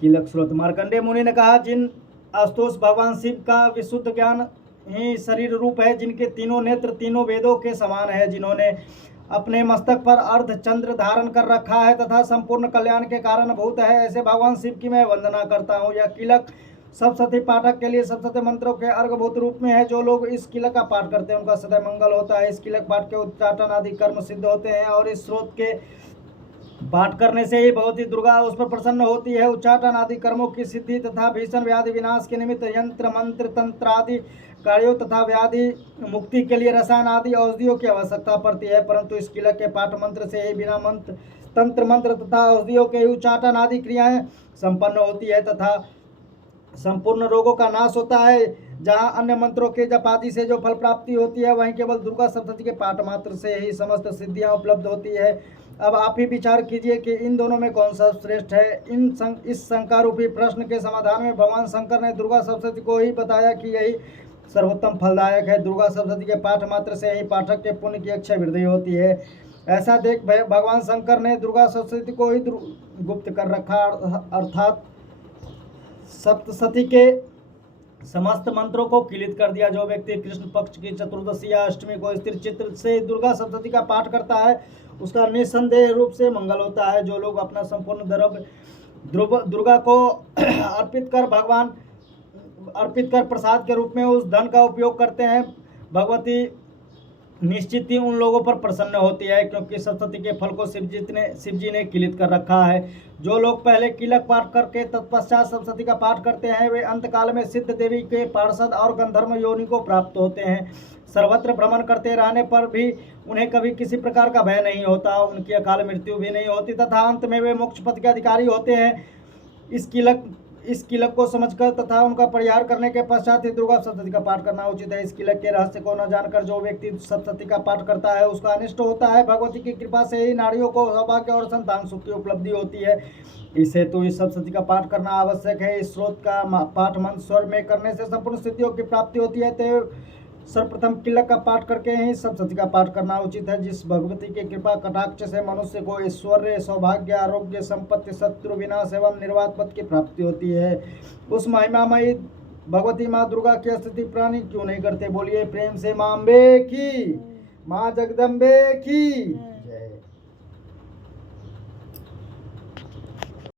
कीलक स्रोत। मार्कंडेय मुनि ने कहा, जिन आशुतोष भगवान शिव का विशुद्ध ज्ञान ही शरीर रूप है, जिनके तीनों नेत्र तीनों वेदों के समान है, जिन्होंने अपने मस्तक पर अर्ध चंद्र धारण कर रखा है तथा संपूर्ण कल्याण के कारण भूत है, ऐसे भगवान शिव की मैं वंदना करता हूँ। यह कीलक सप्तशती पाठक के लिए सप्तशती मंत्रों के अर्घभूत रूप में है। जो लोग इस कीलक का पाठ करते हैं उनका सदैव मंगल होता है। इस कीलक पाठ के उच्चाटन आदि कर्म सिद्ध होते हैं और इस स्रोत के पाठ करने से ही भगवती दुर्गा उस पर प्रसन्न होती है। उच्चाटन आदि कर्मों की सिद्धि तथा भीषण व्याधि विनाश के निमित्त यंत्र मंत्र तंत्र आदि कार्यों तथा व्याधि मुक्ति के लिए रसायन आदि औषधियों की आवश्यकता पड़ती है, परंतु इस कीलक के पाठ मंत्र से ही बिना मंत्र तंत्र मंत्र तथा औषधियों के उच्चाटन आदि क्रियाएं संपन्न होती है तथा संपूर्ण रोगों का नाश होता है। जहाँ अन्य मंत्रों के जप आदि से जो फल प्राप्ति होती है, वहीं केवल दुर्गा सप्तशती के पाठ मात्र से ही समस्त सिद्धियां उपलब्ध होती है। अब आप ही विचार कीजिए कि इन दोनों में कौन सा श्रेष्ठ है। इस शंका रूपी प्रश्न के समाधान में भगवान शंकर ने दुर्गा सप्तशती को ही बताया कि यही सर्वोत्तम फलदायक है। दुर्गा सप्तशती के पाठ मात्र से ही पाठक के पुण्य की अक्षय वृद्धि होती है। ऐसा देख भगवान शंकर ने दुर्गा सप्तशती को ही गुप्त कर रखा, अर्थात सप्तशती के समस्त मंत्रों को किलित कर दिया। जो व्यक्ति कृष्ण पक्ष की चतुर्दशी या अष्टमी को स्थिर चित्र से दुर्गा सप्तशती का पाठ करता है उसका निस्संदेह रूप से मंगल होता है। जो लोग अपना संपूर्ण द्रव्य दुर्गा को अर्पित कर प्रसाद के रूप में उस धन का उपयोग करते हैं, भगवती निश्चित ही उन लोगों पर प्रसन्न होती है, क्योंकि सप्तशती के फल को शिव जी ने किलित कर रखा है। जो लोग पहले कीलक पाठ करके तत्पश्चात सप्तशती का पाठ करते हैं, वे अंतकाल में सिद्ध देवी के पार्षद और गंधर्व योनि को प्राप्त होते हैं। सर्वत्र भ्रमण करते रहने पर भी उन्हें कभी किसी प्रकार का भय नहीं होता, उनकी अकाल मृत्यु भी नहीं होती तथा अंत में वे मोक्ष पद के अधिकारी होते हैं। इस कीलक को समझकर तथा उनका परिहार करने के पश्चात ही दुर्गा सप्तशती का पाठ करना उचित है। इस कीलक के रहस्य को न जानकर जो व्यक्ति सप्तशती का पाठ करता है उसका अनिष्ट होता है। भगवती की कृपा से ही नारियों को सौभाग्य और संतान सुख की उपलब्धि होती है। इस हेतु इस सप्तशती का पाठ करना आवश्यक है। इस स्रोत का पाठ मंत्र स्वर में करने से संपूर्ण सिद्धियों की प्राप्ति होती है। तो सर्वप्रथम कीलक का पाठ करके ही सप्तशती का पाठ करना उचित है। जिस भगवती के कृपा कटाक्ष से मनुष्य को ऐश्वर्य सौभाग्य आरोग्य संपत्ति शत्रु विनाश एवं निर्वात पद की प्राप्ति होती है, उस महिमामयी भगवती माँ दुर्गा की स्तुति प्राणी क्यों नहीं करते। बोलिए प्रेम से माँ अम्बे की, माँ जगदम्बे की।